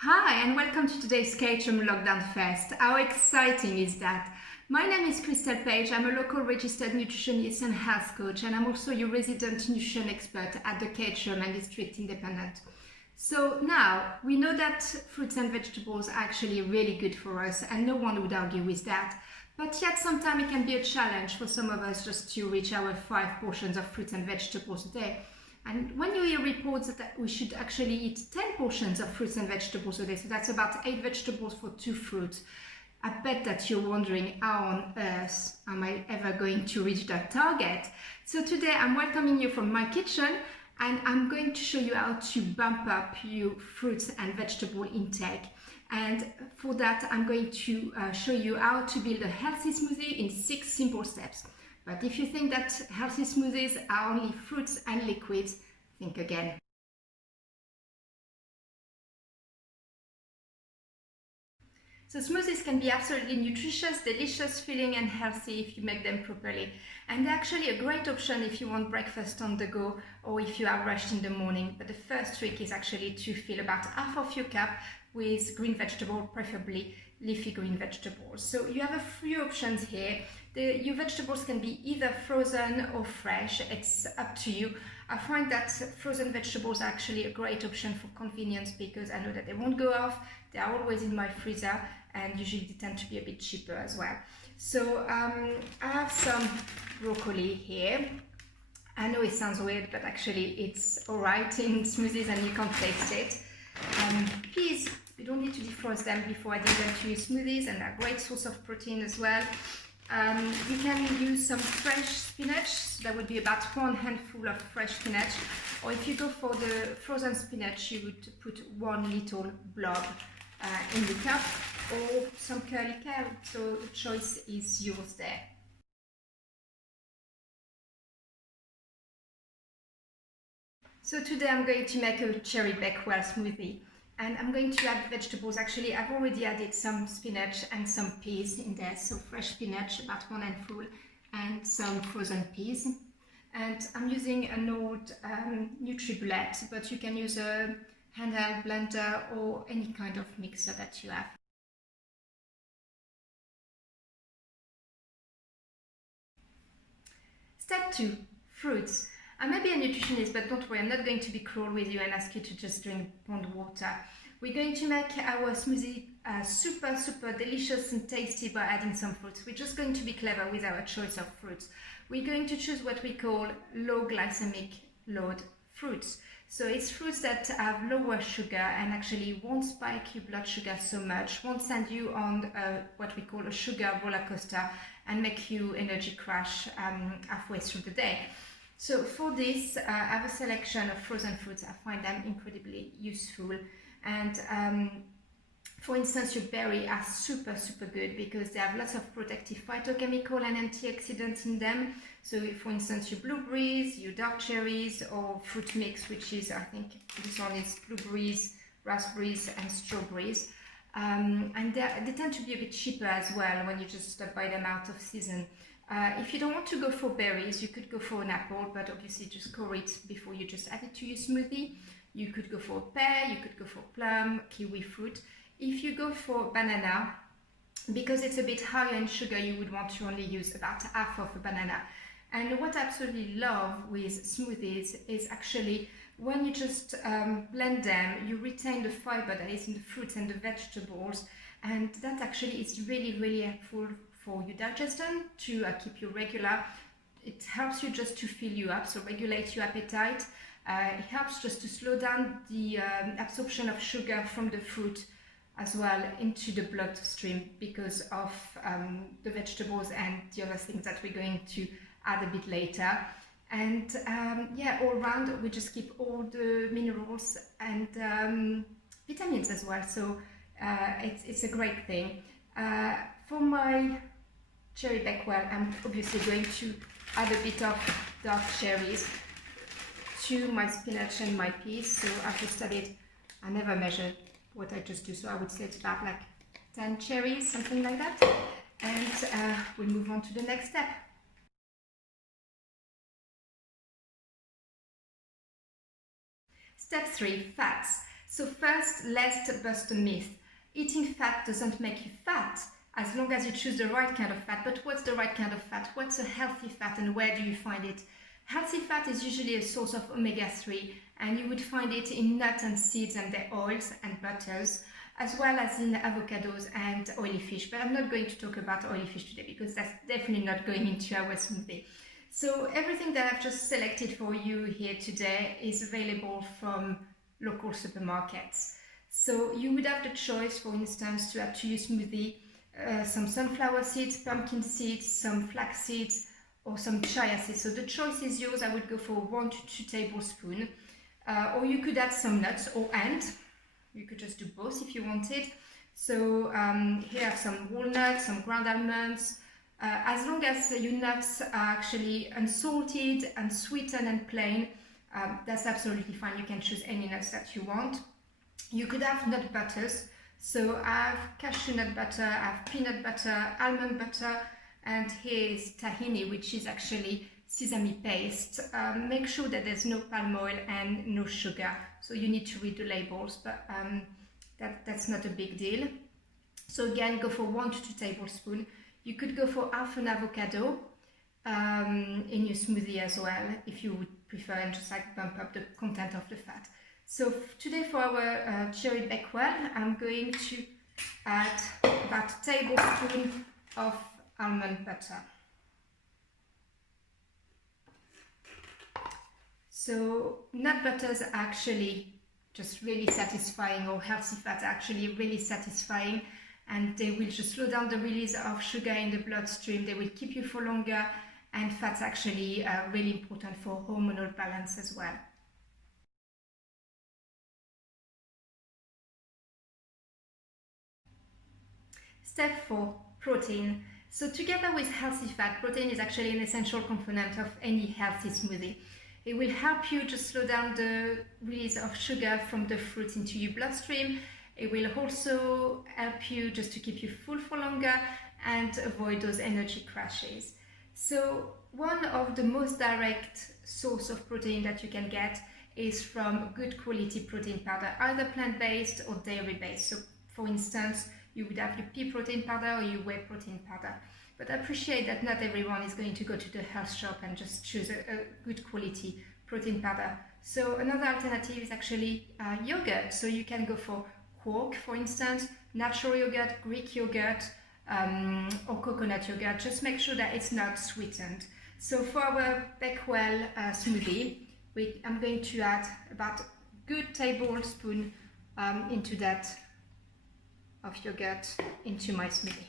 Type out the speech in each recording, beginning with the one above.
Hi and welcome to today's Caterham Lockdown Fest. How exciting is that? My name is Christelle Page. I'm a local registered nutritionist and health coach, and I'm also your resident nutrition expert at the Caterham and District Independent. So now we know that fruits and vegetables are actually really good for us, and no one would argue with that. But yet sometimes it can be a challenge for some of us just to reach our 5 portions of fruits and vegetables a day. And when you hear reports that we should actually eat 10 portions of fruits and vegetables a day, so that's about 8 vegetables for 2 fruits, I bet that you're wondering how on earth am I ever going to reach that target. So today I'm welcoming you from my kitchen, and I'm going to show you how to bump up your fruits and vegetable intake. And for that I'm going to show you how to build a healthy smoothie in 6 simple steps. But if you think that healthy smoothies are only fruits and liquids, think again. So smoothies can be absolutely nutritious, delicious, filling and healthy if you make them properly. And they're actually a great option if you want breakfast on the go or if you are rushed in the morning. But the first trick is actually to fill about half of your cup with green vegetable, preferably leafy green vegetables. So you have a few options here. Your vegetables can be either frozen or fresh, it's up to you. I find that frozen vegetables are actually a great option for convenience because I know that they won't go off, they are always in my freezer, and usually they tend to be a bit cheaper as well. So I have some broccoli here. I know it sounds weird, but actually it's alright in smoothies and you can't taste it. Peas, you don't need to defrost them before adding them to your smoothies, and they're a great source of protein as well. You can use some fresh spinach, so that would be about 1 handful of fresh spinach, or if you go for the frozen spinach you would put 1 little blob in the cup, or some curly kale, so the choice is yours there. So today I'm going to make a Cherry Bakewell smoothie, and I'm going to add vegetables. Actually, I've already added some spinach and some peas in there, so fresh spinach, about 1 handful, and some frozen peas. And I'm using an old NutriBullet, but you can use a handheld blender or any kind of mixer that you have. Step 2, fruits. I may be a nutritionist, but don't worry, I'm not going to be cruel with you and ask you to just drink pond water. We're going to make our smoothie super delicious and tasty by adding some fruits. We're just going to be clever with our choice of fruits. We're going to choose what we call low glycemic load fruits. So it's fruits that have lower sugar and actually won't spike your blood sugar so much, won't send you on what we call a sugar roller coaster and make you energy crash halfway through the day. So for this, I have a selection of frozen fruits. I find them incredibly useful. And for instance, your berries are super good because they have lots of protective phytochemical and antioxidants in them. So for instance, your blueberries, your dark cherries, or fruit mix, which is, I think this one is blueberries, raspberries and strawberries. And they tend to be a bit cheaper as well when you just buy them out of season. If you don't want to go for berries, you could go for an apple, but obviously just core it before you just add it to your smoothie. You could go for pear, you could go for plum, kiwi fruit. If you go for banana, because it's a bit higher in sugar, you would want to only use about half of a banana. And what I absolutely love with smoothies is actually when you just blend them, you retain the fiber that is in the fruits and the vegetables, and that actually is really helpful for your digestion to keep you regular. It helps you just to fill you up, so regulate your appetite. It helps just to slow down the absorption of sugar from the fruit as well into the bloodstream because of the vegetables and the other things that we're going to add a bit later. And yeah, all around we just keep all the minerals and vitamins as well, so it's a great thing. For my Cherry Bakewell, I'm obviously going to add a bit of dark cherries to my spinach and my peas. So I've just added, I never measure what I just do, so I would say it's about like 10 cherries, something like that. And we'll move on to the next step. Step 3, fats. So first, let's bust a myth. Eating fat doesn't make you fat, as long as you choose the right kind of fat. But what's the right kind of fat? What's a healthy fat and where do you find it? Healthy fat is usually a source of omega-3, and you would find it in nuts and seeds and their oils and butters, as well as in avocados and oily fish. But I'm not going to talk about oily fish today because that's definitely not going into our smoothie. So everything that I've just selected for you here today is available from local supermarkets. So you would have the choice, for instance, to add to your smoothie some sunflower seeds, pumpkin seeds, some flax seeds, or some chia seeds. So the choice is yours. I would go for 1 to 2 tablespoons. Or you could add some nuts or and. You could just do both if you wanted. So here I have some walnuts, some ground almonds. As long as your nuts are actually unsalted, unsweetened and plain, that's absolutely fine. You can choose any nuts that you want. You could have nut butters. So I have cashew nut butter, I have peanut butter, almond butter, and here is tahini, which is actually sesame paste. Make sure that there's no palm oil and no sugar. So you need to read the labels, but that's not a big deal. So again, go for 1 to 2 tablespoons. You could go for half an avocado in your smoothie as well, if you would prefer, and just like bump up the content of the fat. So today for our Cherry Bakewell, I'm going to add about a tablespoon of almond butter. So nut butters are actually just really satisfying, or healthy fats are actually really satisfying, and they will just slow down the release of sugar in the bloodstream. They will keep you for longer, and fats actually are really important for hormonal balance as well. Step 4, protein. So together with healthy fat, protein is actually an essential component of any healthy smoothie. It will help you just slow down the release of sugar from the fruit into your bloodstream. It will also help you just to keep you full for longer and avoid those energy crashes. So one of the most direct source of protein that you can get is from good quality protein powder, either plant-based or dairy-based. So for instance, you would have your pea protein powder or your whey protein powder. But I appreciate that not everyone is going to go to the health shop and just choose a good quality protein powder. So another alternative is actually yogurt. So you can go for quark, for instance, natural yogurt, Greek yogurt, or coconut yogurt. Just make sure that it's not sweetened. So for our Bakewell smoothie, I'm going to add about a good tablespoon into that of yogurt into my smoothie.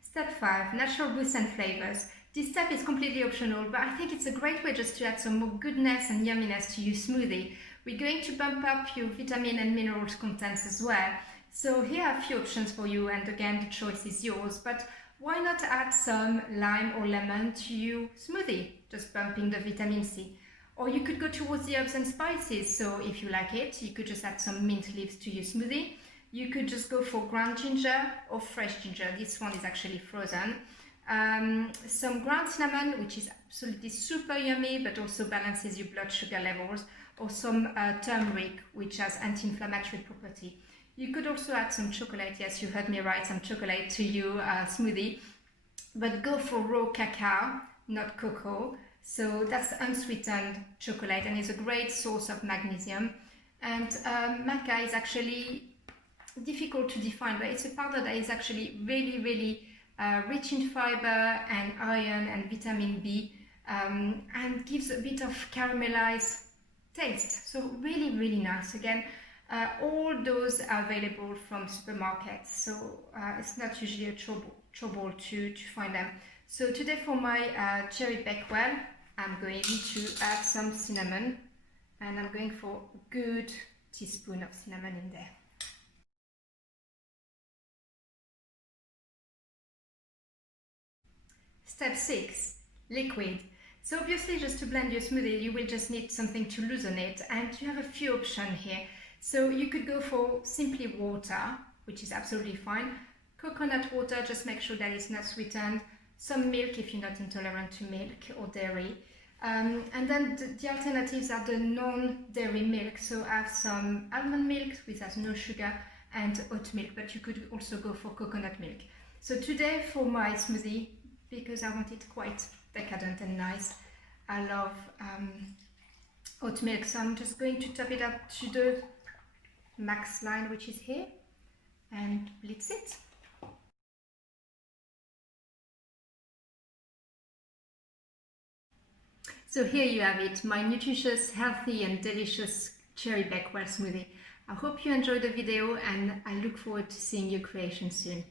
Step 5, natural boosts and flavors. This step is completely optional, but I think it's a great way just to add some more goodness and yumminess to your smoothie. We're going to bump up your vitamin and minerals contents as well. So here are a few options for you, and again, the choice is yours, but why not add some lime or lemon to your smoothie, just bumping the vitamin C? Or you could go towards the herbs and spices, so if you like it, you could just add some mint leaves to your smoothie. You could just go for ground ginger or fresh ginger. This one is actually frozen. Some ground cinnamon, which is absolutely super yummy, but also balances your blood sugar levels. Or some turmeric, which has anti-inflammatory property. You could also add some chocolate. Yes, you heard me right, some chocolate to your smoothie. But go for raw cacao, not cocoa. So that's unsweetened chocolate and is a great source of magnesium. And maca is actually difficult to define, but it's a powder that is actually really rich in fiber and iron and vitamin B, and gives a bit of caramelized taste. So really nice. Again, all those are available from supermarkets, so it's not usually a trouble to find them. So today for my Cherry Bakewell, I'm going to add some cinnamon, and I'm going for a good teaspoon of cinnamon in there. Step 6, liquid. So obviously, just to blend your smoothie, you will just need something to loosen it, and you have a few options here. So you could go for simply water, which is absolutely fine. Coconut water, just make sure that it's not sweetened. some milk if you're not intolerant to milk or dairy. And then the alternatives are the non-dairy milk. So I have some almond milk which has no sugar and oat milk, but you could also go for coconut milk. So today for my smoothie, because I want it quite decadent and nice, I love oat milk. So I'm just going to top it up to the max line, which is here, and blitz it. So here you have it, my nutritious, healthy and delicious Cherry Bakewell smoothie. I hope you enjoyed the video and I look forward to seeing your creation soon.